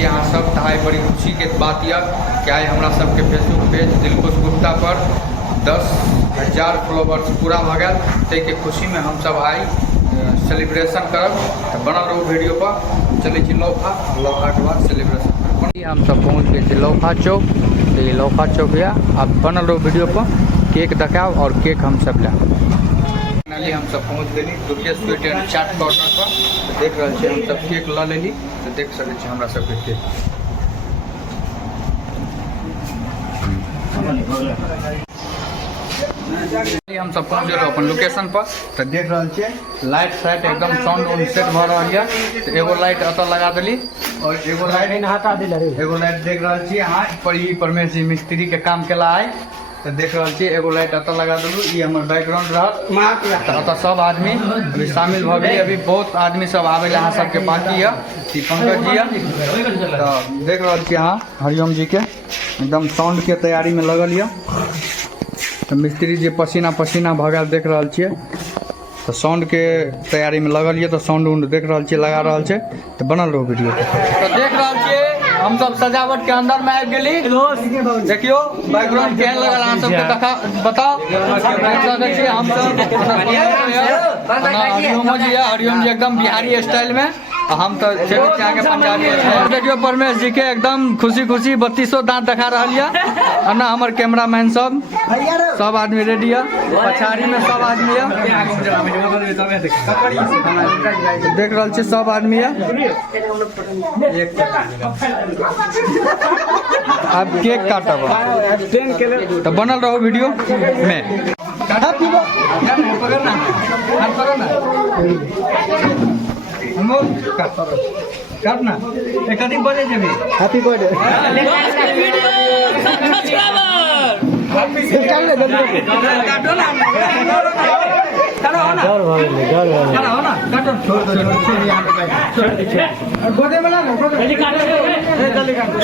छी अहाँ सब तऽ बड़ी खुशी के बात यऽ कि आइ हमरा सबके फेसबुक पेज दिलखुश गुप्ता पर 10,000 फॉलोवर्स पूरा भऽ गेल। ताहिके खुशीमे हमसब आइ सेलिब्रेशन करब। तऽ बनल रहू वीडियो पर। चलै छी लौहा, लौहाके बाद सेलिब्रेशन करब। हमसब पहुँच गए छी लौहा चौक। तो ये लौहा चौक है, आप बनल रहो वीडियो पर। केक देखाओ और केक हम सब लाएब। फाइनली हम सब पहुँच गए दुर्गे स्वीट एंड चाट कॉर्नर पर। तो देख रहे छी हम सब केक ला लेली। तो देख सके छी हमरा सबके केक। हम सब पहुँच गए अपन लोकेशन पर। तो देख रहे छे लाइट साइट एकदम साउंड उंड सेट भ रहा है। तो एगो लाइट अत लगा देली और एगो लाइट हटा दिल। एगो लाइट देख रहे छी अहाँ पर ही परमेश जी मिस्त्री के काम केला आए। तो देख रहे छी एगो लाइट अत लगा देलू। ये हमर बैकग्राउंड रहत। तो अत सब आदमी अभी शामिल भ गए। अभी बहुत आदमी सब आवे अहाँ सबके बाकी है। पंकज जी है। तो देख रहे छी अहाँ हरिओम जी के एकदम साउंड के तैयारी में लगल है। तो मिस्त्री जी पसीना पसीना भगल देख रहा छे। तो साउंड के तैयारी में लगल है। तो साउंड उंड देख रहा छे लगा रहा छे। तो बनल रहो वीडियो। तो देख रहा छे हम सब सजावट के अंदर में आबि गेली। देखियो बैकग्राउंड केहन लगल अहाँ सबके देखा बताओ। हम सब हरिओम जी है। हरिओम जी एकदम बिहारी स्टाइल में। हम तो पंजाबी। देखियो परमेश जी के एकदम खुशी खुशी 3200 दांत दिखा रहा है ना। हमारे कैमरामैन सब आदमी रेडी है। पछाड़ी में सब आदमी है। देख रहा छे सब आदमी है। अब केक काटब। तो बनल रहो वीडियो में। काटना कथी बजे जेबी। Happy birthday. काटो ना गोदे में ना जल्दी काटो।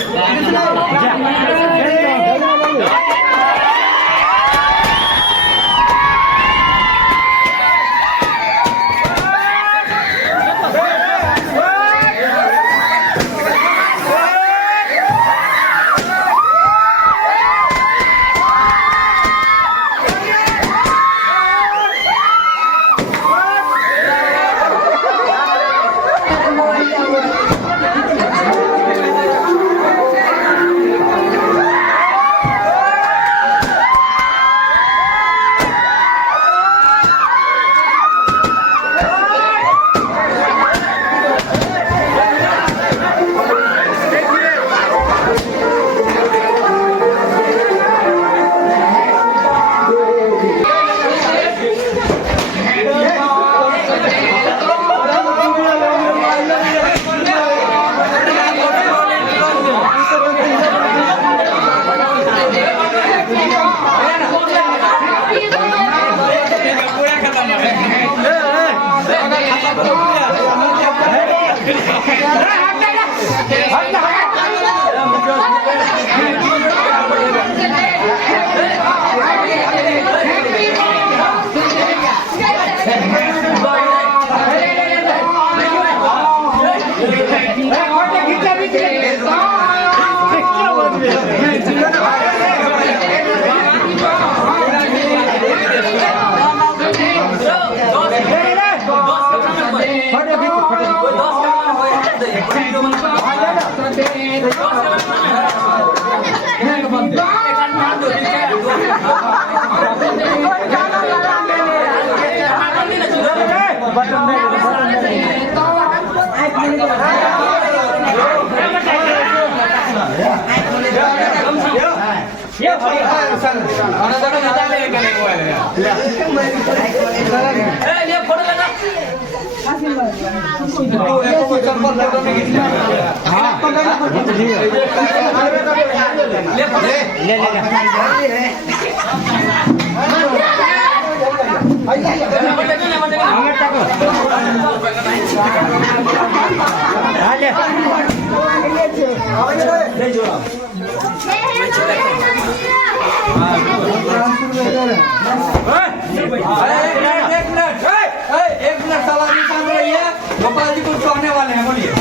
गोपाल जी कुछ कहने वाले हैं, बोलिए।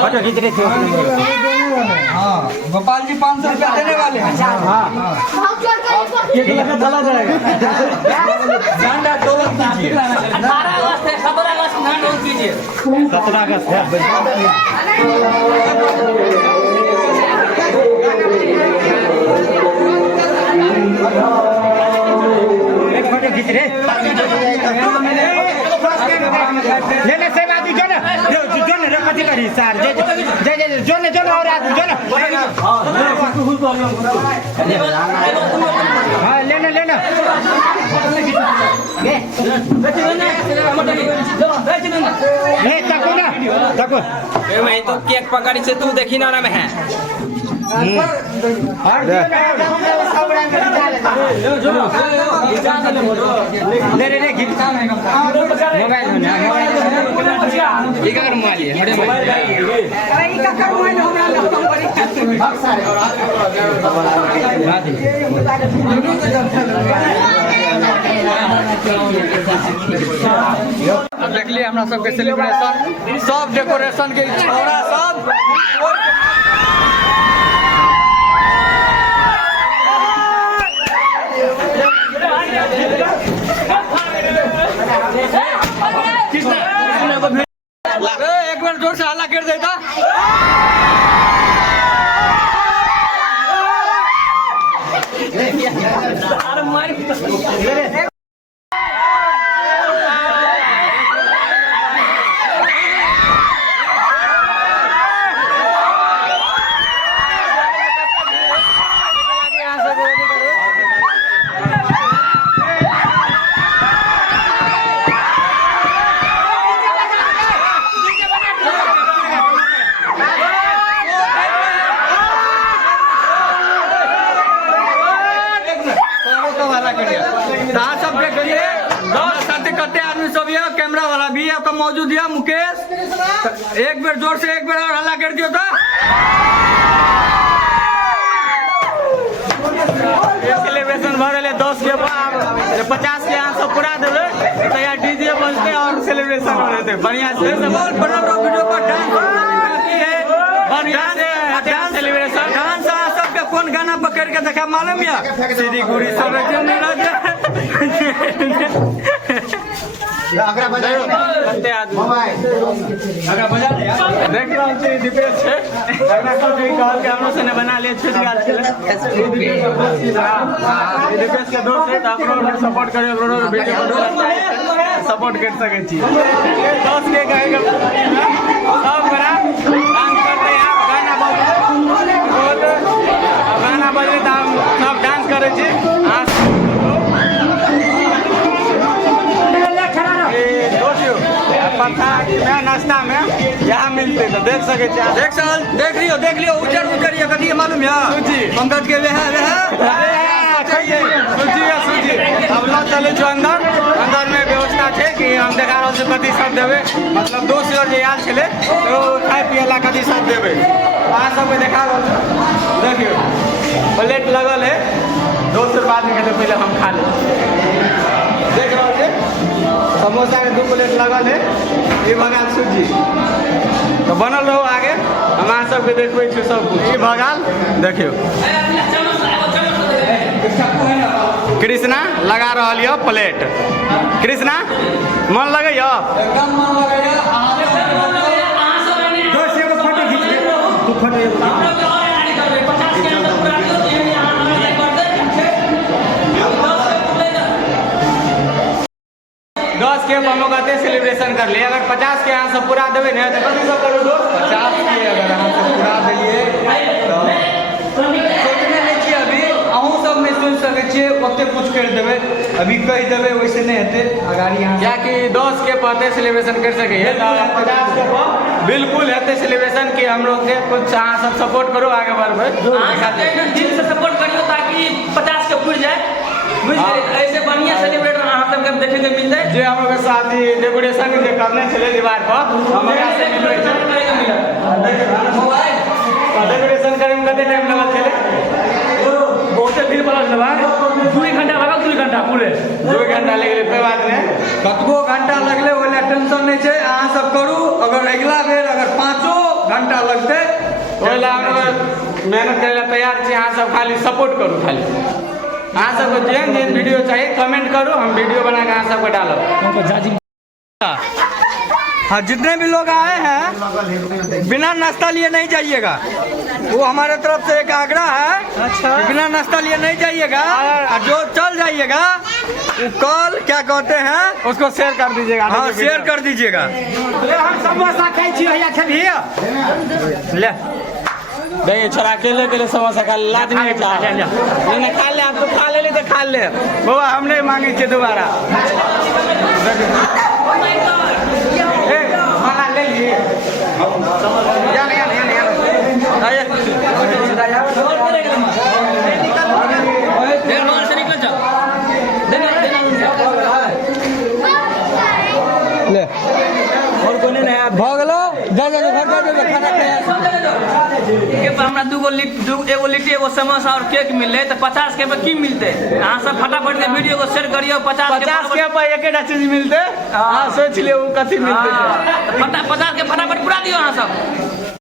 फोटो खींच रहे थे। हाँ गोपाल जी 500 रुपया देने वाले हैं। हाँ केक लगा चला जाएगा। झंडा डोल कीजिए। 18 अगस्त है, 17 अगस्त ना डोल कीजिए। 17 अगस्त है। एक फोटो खींच रहे। लेने से आदमी जो ना कथी करी सर जो ने और आदमी जो ना हाँ लेना तको ना तको मैं तो केक पकड़ी से तू देखी ना में है। ले मोबाइल अब देख लिए हमरा सबके सेलिब्रेशन सब डेकोरेशन के छोड़ा सब एक बार जोर से हल्ला कर देता। करते आदमी सब ये कैमरा वाला भी है तो मौजूद है मुकेश। एक बार जोर से एक बार और हल्ला कर दियो था। सेलिब्रेशन भर रहे 10 के बाद 50 के यहाँ सब पूरा देवे तो यार डीजे बजते और सेलिब्रेशन हो रहे थे बढ़िया से वीडियो पर डांस सेलिब्रेशन डांस सबके कौन गाना पकड़ के देखा मालूम है सीधी गुड़ी सब अगरा बजा करते आदमी अगरा बजा देख रहा हूं दीपेश है अगरा को भी कॉल के हमरो से ने बना लिए छूट गया दीपेश के दोस्त है तो आप लोग सपोर्ट करिए ब्रो वीडियो को सपोर्ट कर सके छी दोस्त के गाएगा सब बड़ा डांस करते हैं गाना बजे तो हम सब डांस करे छी नाश्ता में यहाँ मिलते तो देख सके देख लियो उजर करिए कथी मालूम है पंकज के सूची अब लोग चले छो अंदर में व्यवस्था है कि हम देखा रहा से कथी सब देवे मतलब 2 शेयर जे आयल छले तो खाए पिए ला कथी सब देवे वहाँ सबके देखा रहा देखियो प्लेट लगल है 200 रुपया आदमी के पहले हम खा ले देख रहा हूँ समोसा के 2 प्लेट लगल है ये भगाल सूजी तो बनल रहो आगे हमारा सबके देखबे छी सब कुछ ये भगाल देखियो कृष्णा लगा रहल यो प्लेट कृष्णा मन लगैया एकदम मन लगैया के हम लोग आते सेलिब्रेशन कर लिए अगर 50 के यहाँ सब पूरा देवे नहीं तो कभी सब करो दोस्त 50 के अगर हम सब पूरा दिए तो सोचने नहीं छिए अभी अहूँ सब में सोच सके छिए ओते कुछ कर देवे अभी कह देवे वैसे नहीं हेते अगाड़ी यहाँ क्या कि 10 के पते सेलिब्रेशन कर सके 50 के बिल्कुल हेते सेलिब्रेशन कि हम लोग के कुछ अहाँ सब सपोर्ट करो आगे बढ़बे दिल से सपोर्ट करियो ताकि 50 के पूर जाए ऐसे बढ़िया सेलिब्रेट अहाँ सबके देखे के मिलते जे हम लोग शादी डेकोरेशन जे करने चले दीवार पर हमरा से मिलबे मोबाइल डेकोरेशन करे में कते टाइम लगल चले बहुत भीड़ पड़ल है 2 घंटा लगा 2 घंटा घंटा पूरे 2 घंटा लगले कोई बात नहीं, कतबो घंटा लगले ओले टेंशन नहीं छै, अहाँ सब करू। अगर अगला बेर अगर 5 घंटा लगते ओले मेहनत करे ला तैयार छी, अहाँ सब खाली सपोर्ट करू। खाली अहाँ सबको जेहन वीडियो चाहिए कमेंट करू, हम वीडियो बना के अहाँ सबको डालब। हाँ, जितने भी लोग आए हैं बिना नाश्ता लिए नहीं जाइएगा, वो हमारे तरफ से एक आग्रह है। अच्छा, बिना नाश्ता लिए नहीं जाइएगा, और जो चल जाइएगा वो कल क्या कहते हैं उसको शेयर कर दीजिएगा। हाँ, शेयर कर दीजिएगा। हम समोसा खाई छी भैया, खेलिए ले देखिए छोरा अकेले के लिए समोसा खा ले, लाज नहीं खा ले, खा ले आप तो खा ले तो खा ले बाबा, हम नहीं मांगे थे दोबारा। खाना ले लिए और कोने नहीं भगलो जा जा घर जा खाना हमरा एगो लिट्टी एगो समोसा और केक मिले तो 50 के की मिलते। अहाँ सब फटाफट के वीडियो को शेयर करियो। 50 के पर एकेटा चीज मिलते। हाँ, सोच लियो कथी मिलते। 50 के फटाफट पूरा दियो अहाँ सब।